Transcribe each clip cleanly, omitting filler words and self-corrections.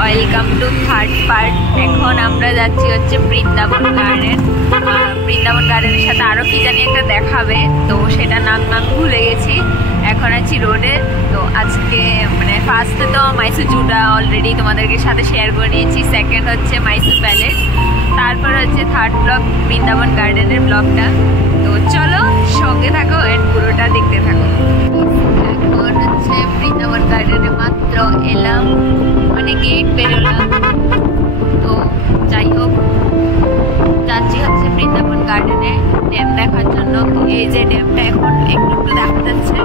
Welcome to third part. এখন আমরা যাচ্ছি হচ্ছে বৃন্দাবন গার্ডেন। বৃন্দাবন গার্ডেনের সাথে আরো কি জানি একটা দেখাবে, তো সেটা নাম ভুলে গেছি। এখন আছি রোডে। তো আজকে মানে ফার্স্টে তো মাইসুর জুটা অলরেডি তোমাদেরকে সাথে শেয়ার করে নিয়েছি, সেকেন্ড হচ্ছে মাইসুর প্যালেস, তারপর হচ্ছে থার্ড ব্লগ বৃন্দাবন গার্ডেনের ব্লগটা। তো চলো সঙ্গে থাকো এন্ড পুরোটা দেখতে থাকো। এখন হচ্ছে বৃন্দাবন গার্ডেনে মাত্র এলাম, মানে গেট বেরোলাম। তো যাই হোক, যাচ্ছি হচ্ছে বৃন্দাবন গার্ডেনে ড্যাম দেখার জন্য। তো এই যে ড্যামটা এখন একটু দেখা যাচ্ছে,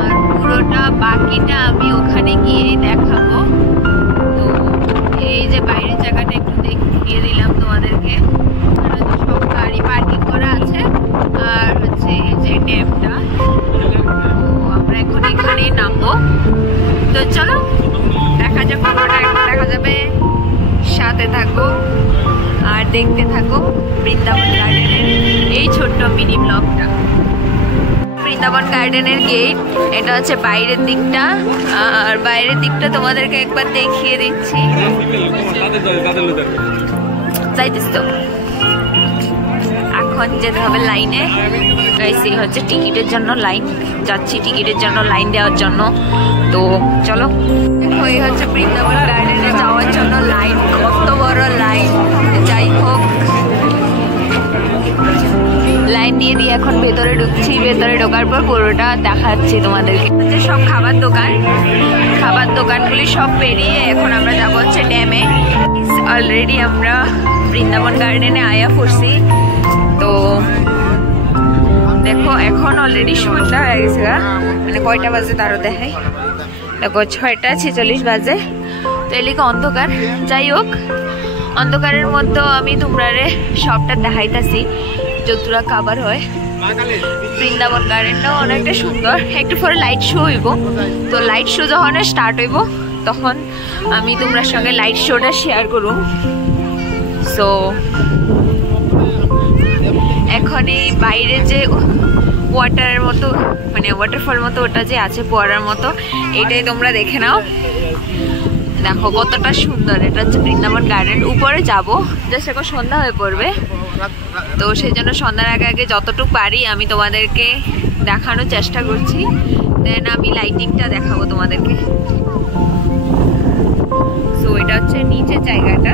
আর পুরোটা বাকিটা আমি ওখানে গিয়েই দেখাবো। তো এই যে বাইরের জায়গাটা একটু দেখিয়ে দিলাম তোমাদেরকে, সব গাড়ি পার্কিং করা আছে। আর হচ্ছে এই যে ড্যামটা, আমরা এখন এখানেই নামবো। তো চলো দেখা যাক, পুরোটা এখন দেখা যাবে, সাথে থাকো আর দেখতে থাকো বৃন্দাবন গার্ডেনের এই ছোট্ট মিনি ব্লগটা। বৃন্দাবন গার্ডেনের গেট, এটা হচ্ছে বাইরের দিকটা, আর বাইরের দিকটা তোমাদেরকে একবার দেখিয়ে দিচ্ছি। যাইতেছ তো, এখন যেতে হবে লাইনে। এই হচ্ছে টিকিটের জন্য লাইন, যাচ্ছি টিকিটের জন্য লাইন দেওয়ার জন্য। তো চলো, দেখো এই হচ্ছে বৃন্দাবন গার্ডেনে যাওয়ার জন্য লাইন, কত বড় লাইন। যাই হোক, লাইন দিয়ে দিয়ে এখন ভেতরে ঢুকছি। ভেতরে ঢোকার পর পুরোটা দেখাচ্ছি তোমাদেরকে। হচ্ছে সব খাবার দোকান, খাবার দোকানগুলি সব পেরিয়ে এখন আমরা যাবো হচ্ছে ড্যামে। অলরেডি আমরা বৃন্দাবন গার্ডেনে আয়া পড়ছি। তো দেখো এখন অলরেডি সন্ধ্যা হয়ে গেছে, মানে কয়টা বাজে তারও দেখাই, দেখো 6:46 বাজে। তো এলিকে অন্ধকার। যাই হোক, অন্ধকারের মধ্যে আমি তোমরা সবটা দেখাইতাছি যতটা কাবার হয়। বৃন্দাবন গার্ডেনটাও অনেকটা সুন্দর। একটু পরে লাইট শো হইব, তো লাইট শো যখন স্টার্ট হইব তখন আমি তোমরা সঙ্গে লাইট শোটা শেয়ার করুম। সো এখন এই বাইরে যে ওয়াটারের মতো, মানে ওয়াটারফল মতো ওটা যে আছে ফোয়ারার মতো, এটাই তোমরা দেখে নাও। দেখো কতটা সুন্দর। এটা হচ্ছে বৃন্দাবন গার্ডেন। উপরে যাব, জাস্ট এখন সন্ধ্যা হয়ে পড়বে, তো সেই জন্য সন্ধ্যার আগে আগে যতটুকু পারি আমি তোমাদেরকে দেখানোর চেষ্টা করছি। দেন আমি লাইটিংটা দেখাবো তোমাদেরকে। সো এটা হচ্ছে নিচের জায়গাটা,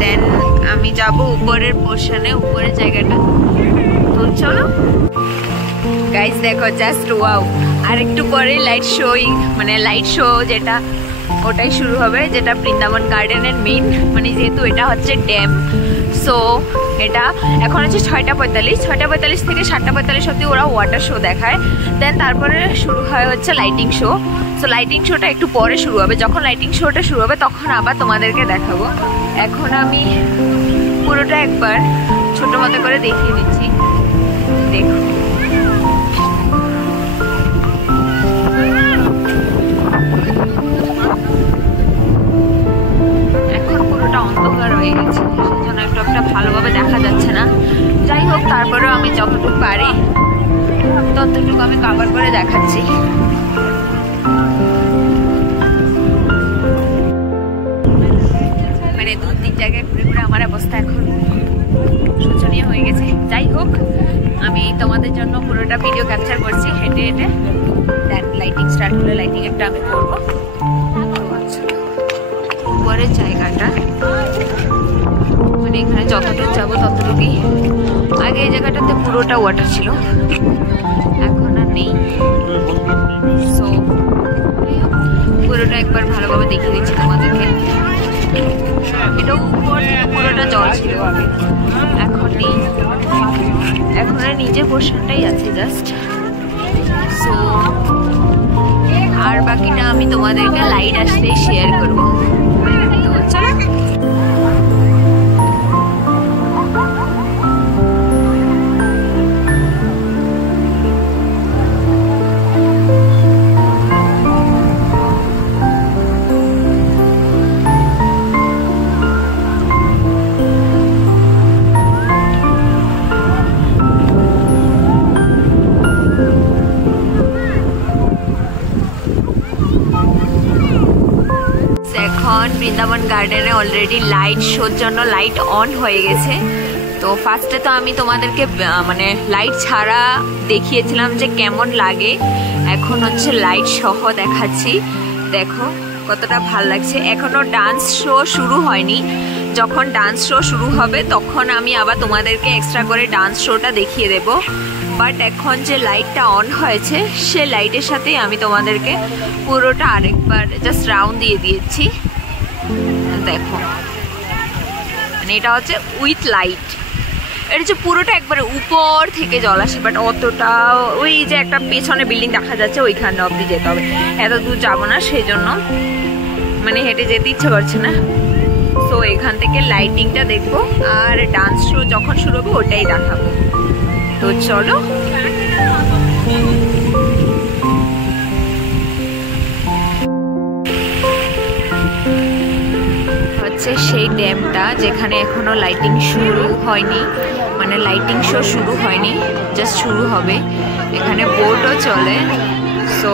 দেন আমি যাব উপরের পোর্শনে, উপরের জায়গাটা। তো চলো গাইস, দেখো জাস্ট ওয়াও। আর একটু পরে লাইট শো, মানে লাইট শো যেটা ওটাই শুরু হবে, যেটা বৃন্দাবন গার্ডেনের মেইন, মানে যেহেতু এটা হচ্ছে ড্যাম। সো এটা এখন হচ্ছে 6:45 থেকে 7:45 অবধি ওরা ওয়াটার শো দেখায়। দেন তারপরে শুরু হয় হচ্ছে লাইটিং শো। সো লাইটিং শোটা একটু পরে শুরু হবে। যখন লাইটিং শোটা শুরু হবে তখন আবার তোমাদেরকে দেখাবো। এখন আমি পুরোটা একবার ছোট মতো করে দেখিয়ে দিচ্ছি, দেখো। এখন পুরোটা অন্ধকার হয়ে গেছে, সেজন্য একটু একটা ভালোভাবে দেখা যাচ্ছে না। যাই হোক, তারপরেও আমি যতটুকু পারি ততটুকু আমি কভার করে দেখাচ্ছি। মানে 2-3 জায়গায় ঘুরে ঘুরে আমার অবস্থা এখন শোচনীয় হয়ে গেছে। যাই হোক, আমি তোমাদের জন্য পুরোটা ভিডিও ক্যাপচার করছি হেঁটে হেঁটে। দেন লাইটিং স্টার্ট হলে লাইটিং একটা আমি করবো। উপরের জায়গাটা, মানে এখানে যতটুকু যাবো ততটুকুই। আগে এই জায়গাটাতে পুরোটা ওয়াটার ছিল, এখন আর নেই। সো পুরোটা একবার ভালোভাবে দেখিয়ে দিচ্ছি তোমাদেরকে। এটা উপর পুরোটা জল ছিল আগে, এখন নেই। এখন আর নিচের পোর্শনটাই আছে জাস্ট। সো আর বাকিটা আমি তোমাদেরকে লাইট আসলেই শেয়ার করবো। তো চলো, বৃন্দাবন গার্ডেনে অলরেডি লাইট শোর জন্য লাইট অন হয়ে গেছে। তো ফার্স্টে তো আমি তোমাদেরকে মানে লাইট ছাড়া দেখিয়েছিলাম যে কেমন লাগে, এখন হচ্ছে লাইট সহ দেখাচ্ছি। দেখো কতটা ভাল লাগছে। এখনো ডান্স শো শুরু হয়নি, যখন ডান্স শো শুরু হবে তখন আমি আবার তোমাদেরকে এক্সট্রা করে ডান্স শোটা দেখিয়ে দেব। বাট এখন যে লাইটটা অন হয়েছে সে লাইটের সাথেই আমি তোমাদেরকে পুরোটা আরেকবার জাস্ট রাউন্ড দিয়ে দিয়েছি। দেখো মানে এটা হচ্ছে উইথ লাইট, এটা হচ্ছে পুরোটা একবারে উপর থেকে জল আসে, বাট অতটা ওই যে একটা পেছনে বিল্ডিং দেখা যাচ্ছে ওইখানে অবধি যেতে হবে, এত দূর যাবো না, সেই জন্য মানে হেঁটে যেতে ইচ্ছে করছে না। তো এখান থেকে লাইটিংটা দেখবো আর ডান্স শো যখন শুরু হবে ওটাই দেখাবো। তো চলো হচ্ছে সেই ড্যামটা যেখানে এখনো লাইটিং শুরু হয়নি, মানে লাইটিং শো শুরু হয়নি, জাস্ট শুরু হবে। এখানে বোটও চলে। সো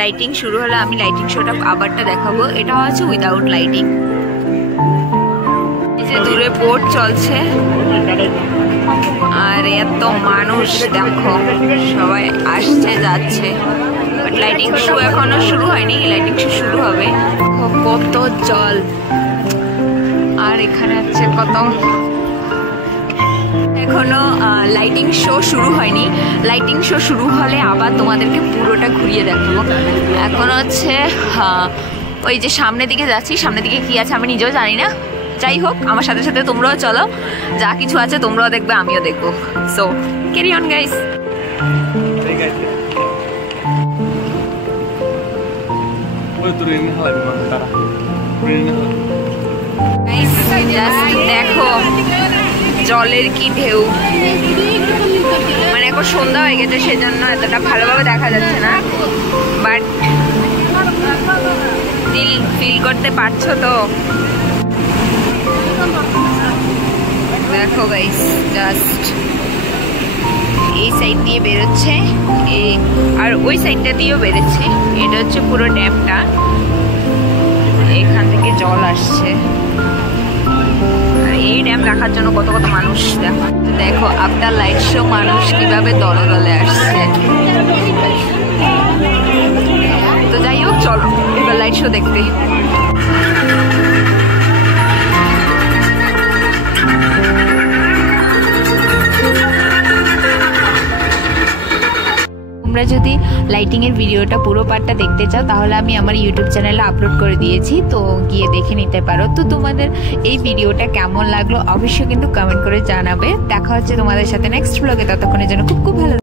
লাইটিং শুরু হলে আমি লাইটিং শোটা আবারটা দেখাবো। এটা হচ্ছে উইদাউট লাইটিং। এই যে দূরে বোট চলছে আর এত মানুষ দেখো, সবাই আসছে যাচ্ছে, বাট লাইটিং শো এখনো শুরু হয়নি, লাইটিং শো শুরু হবে। কত জল, আর এখানে হচ্ছে কত, এখনো লাইটিং শো শুরু হয়নি। লাইটিং শো শুরু হলে আবার তোমাদেরকে পুরোটা ঘুরিয়ে দেখাবো। এখন হচ্ছে ওই যে সামনের দিকে যাচ্ছি, সামনের দিকে কি আছে আমি নিজেও জানি না। যাই হোক, আমার সাথে সাথে তোমরাও চলো, যা কিছু আছে তোমরাও দেখবে আমিও দেখবো। So carry on guys. দেখো জলের কি ঢেউ, মানে এখন সন্ধ্যা হয়ে গেছে সেজন্য এতটা ভালোভাবে দেখা যাচ্ছে না, বাট ফিল করতে পারছো তো। দেখো গাইস জাস্ট এই সাইড দিয়ে বেরোচ্ছে আর ওই সাইডটা দিয়েও বেরোচ্ছে। এটা হচ্ছে পুরো ড্যামটা, এখান থেকে জল আসছে। আর এই ড্যাম দেখার জন্য কত কত মানুষ দেখো আফটার লাইট শো মানুষ কিভাবে দলে দলে আসছে। তো যাই হোক চলো এবার লাইট শো দেখতে। তোমরা যদি লাইটিংয়ের ভিডিওটা পুরো পার্টটা দেখতে চাও তাহলে আমি আমার ইউটিউব চ্যানেলে আপলোড করে দিয়েছি, তো গিয়ে দেখে নিতে পারো। তো তোমাদের এই ভিডিওটা কেমন লাগলো অবশ্যই কিন্তু কমেন্ট করে জানাবে। দেখা হচ্ছে তোমাদের সাথে নেক্সট ব্লগে, ততক্ষণের জন্য খুব খুব ভালো।